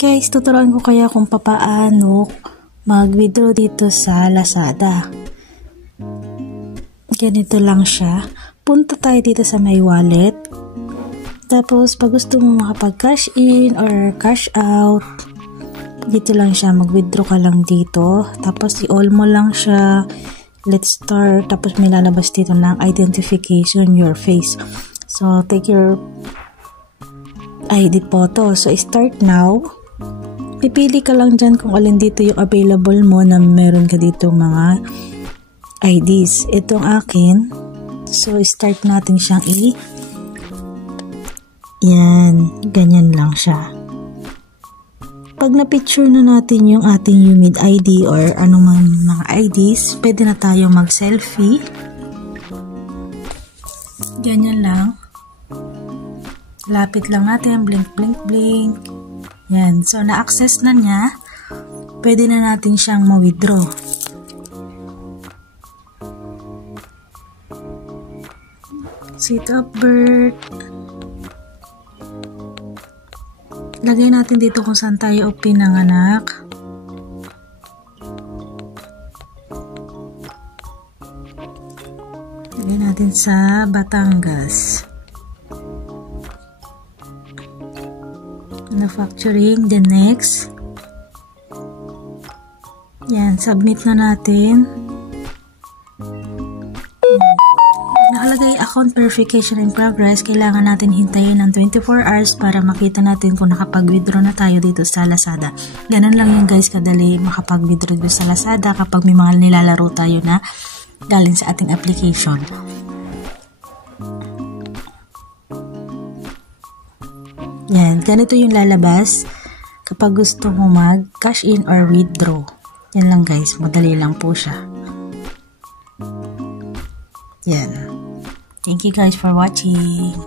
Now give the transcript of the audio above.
Guys, tuturuan ko kaya kung papaano mag-withdraw dito sa Lazada. Ganito lang siya. Punta tayo dito sa my wallet. Tapos, pag gusto mo makapag-cash in or cash out, dito lang siya. Mag-withdraw ka lang dito. Tapos, i-all mo lang siya. Let's start. Tapos, may lalabas dito ng identification, your face. So, take your ID photo. So, start now. Pipili ka lang dyan kung alin dito yung available mo na meron ka dito mga IDs. Ito ang akin. So, start natin siyang yan. Ganyan lang siya. Pag na-picture na natin yung ating UMID ID or anumang mga IDs, pwede na tayo mag-selfie. Ganyan lang. Lapit lang natin. Blink, blink, blink. Yan. So, na-access na niya. Pwede na natin siyang ma-withdraw. Seat of birth. Lagay natin dito kung saan tayo pinanganak. Lagay natin sa Batangas. Manufacturing, the next. Yan, submit na natin. Nakalagay account verification in progress. Kailangan natin hintayin ng 24 hours para makita natin kung nakapag-withdraw na tayo dito sa Lazada. Ganun lang yan guys, kadali makapag-withdraw dito sa Lazada kapag may mga nilalaro tayo na galing sa ating application. Yan, ganito yung lalabas kapag gusto mo mag-cash in or withdraw. Yan lang guys, madali lang po siya. Yan. Thank you guys for watching.